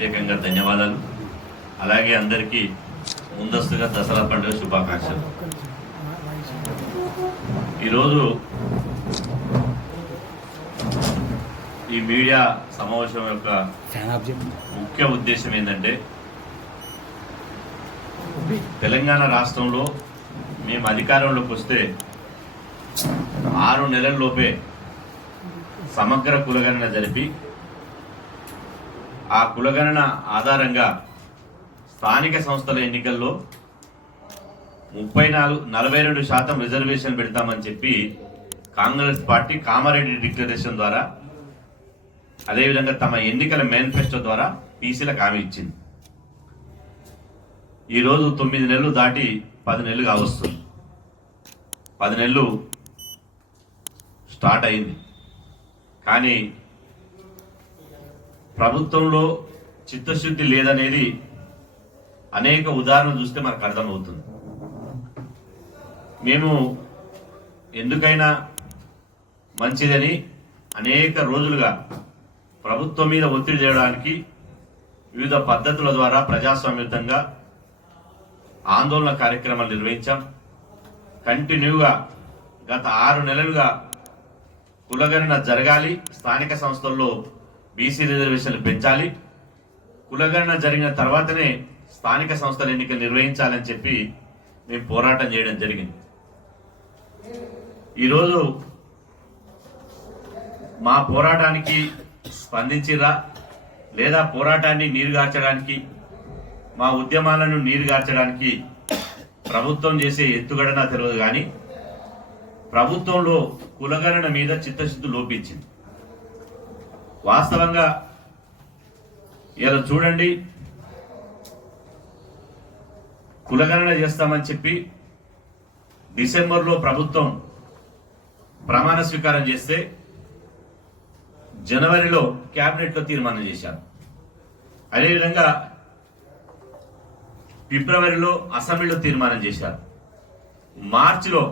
ప్రత్యేకంగా ధన్యవాదాలు. అలాగే అందరికీ ముందస్తుగా దసరా పండుగ శుభాకాంక్షలు. ఈరోజు ఈ మీడియా సమావేశం యొక్క ముఖ్య ఉద్దేశం ఏంటంటే, తెలంగాణ రాష్ట్రంలో మేము అధికారంలోకి వస్తే 6 నెలల్లోపే సమగ్ర కులగణన జరిపి ఆ కులగణన ఆధారంగా స్థానిక సంస్థల ఎన్నికల్లో 42% రిజర్వేషన్ పెడతామని చెప్పి కాంగ్రెస్ పార్టీ కామారెడ్డి డిక్లరేషన్ ద్వారా, అదేవిధంగా తమ ఎన్నికల మేనిఫెస్టో ద్వారా బీసీలకు హామీ ఇచ్చింది. ఈరోజు 9 నెలలు దాటి 10 నెలలు కావస్తుంది. 10 నెలలు స్టార్ట్ అయింది. కానీ ప్రభుత్వంలో చిత్తశుద్ధి లేదనేది అనేక ఉదాహరణలు చూస్తే మనకు అర్థమవుతుంది. మేము ఎందుకైనా మంచిదని అనేక రోజులుగా ప్రభుత్వం మీద ఒత్తిడి చేయడానికి వివిధ పద్ధతుల ద్వారా ప్రజాస్వామ్యుతంగా ఆందోళన కార్యక్రమాలు నిర్వహించాం. కంటిన్యూగా గత 6 నెలలుగా కులగణన జరగాలి, స్థానిక సంస్థల్లో బీసీ రిజర్వేషన్లు పెంచాలి, కులగణన జరిగిన తర్వాతనే స్థానిక సంస్థల ఎన్నికలు నిర్వహించాలని చెప్పి మేము పోరాటం చేయడం జరిగింది. ఈరోజు మా పోరాటానికి స్పందించిరా లేదా పోరాటాన్ని నీరుగార్చడానికి, మా ఉద్యమాలను నీరుగార్చడానికి ప్రభుత్వం చేసే ఎత్తుగడన తెలియదు. కానీ ప్రభుత్వంలో కులగణన మీద చిత్తశుద్ధి లోపించింది. వాస్తవంగా ఇలా చూడండి, కులగణన చేస్తామని చెప్పి డిసెంబర్లో ప్రభుత్వం ప్రమాణ స్వీకారం చేస్తే జనవరిలో క్యాబినెట్లో తీర్మానం చేశారు. అదేవిధంగా ఫిబ్రవరిలో అసెంబ్లీలో తీర్మానం చేశారు. మార్చిలో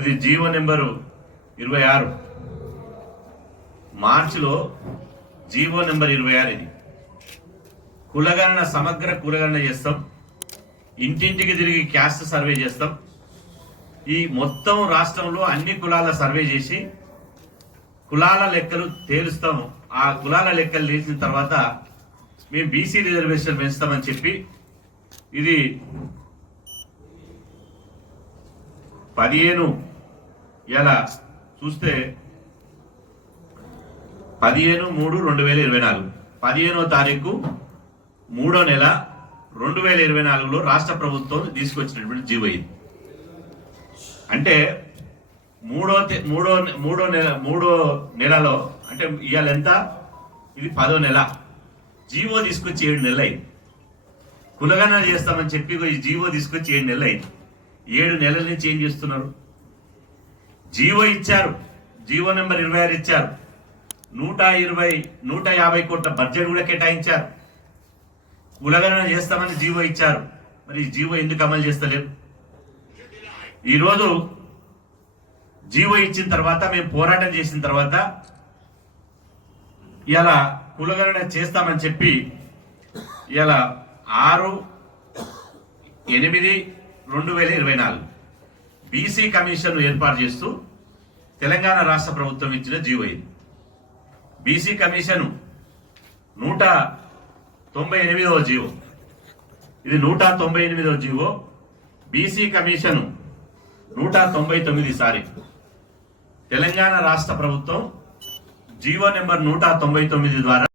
ఇది జీవో నెంబరు 26, మార్చిలో జీవో నెంబర్ 26 ఇది కులగణన, సమగ్ర కులగణన చేస్తాం, ఇంటింటికి తిరిగి క్యాస్ట్ సర్వే చేస్తాం, ఈ మొత్తం రాష్ట్రంలో అన్ని కులాల సర్వే చేసి కులాల లెక్కలు తేలుస్తాము. ఆ కులాల లెక్కలు లేచిన తర్వాత మేము బీసీ రిజర్వేషన్ పెంచుతామని చెప్పి ఇది 15 ఇలా చూస్తే 15/3/2024 15వ తారీఖు 3వ నెల 2024లో రాష్ట్ర ప్రభుత్వం తీసుకొచ్చినటువంటి జీవో ఇది. అంటే మూడో నెలలో, అంటే ఇవాళ ఎంత, ఇది 10వ నెల, జీవో తీసుకొచ్చి 7 నెలలు అయింది. కులగణన చేస్తామని చెప్పి ఈ జీవో తీసుకొచ్చి 7 నెలలు అయింది. 7 నెలల నుంచి ఏం చేస్తున్నారు? జీవో ఇచ్చారు, జీవో నెంబర్ 26 ఇచ్చారు, 150 కోట్ల బడ్జెట్ కూడా కేటాయించారు, కులగణన చేస్తామని జీవో ఇచ్చారు. మరి ఈ జీవో ఎందుకు అమలు చేస్తలేరు? ఈరోజు జీవో ఇచ్చిన తర్వాత, మేము పోరాటం చేసిన తర్వాత ఇలా కులగణన చేస్తామని చెప్పి ఇలా 6/8/2024 బీసీ కమిషన్ ఏర్పాటు చేస్తూ తెలంగాణ రాష్ట్ర ప్రభుత్వం ఇచ్చిన జీవో ఇది. బీసీ కమిషన్ 198వ జీవో, ఇది 198వ జీవో. బీసీ కమిషన్ 199 తెలంగాణ రాష్ట్ర ప్రభుత్వం జీవో నెంబర్ 199 ద్వారా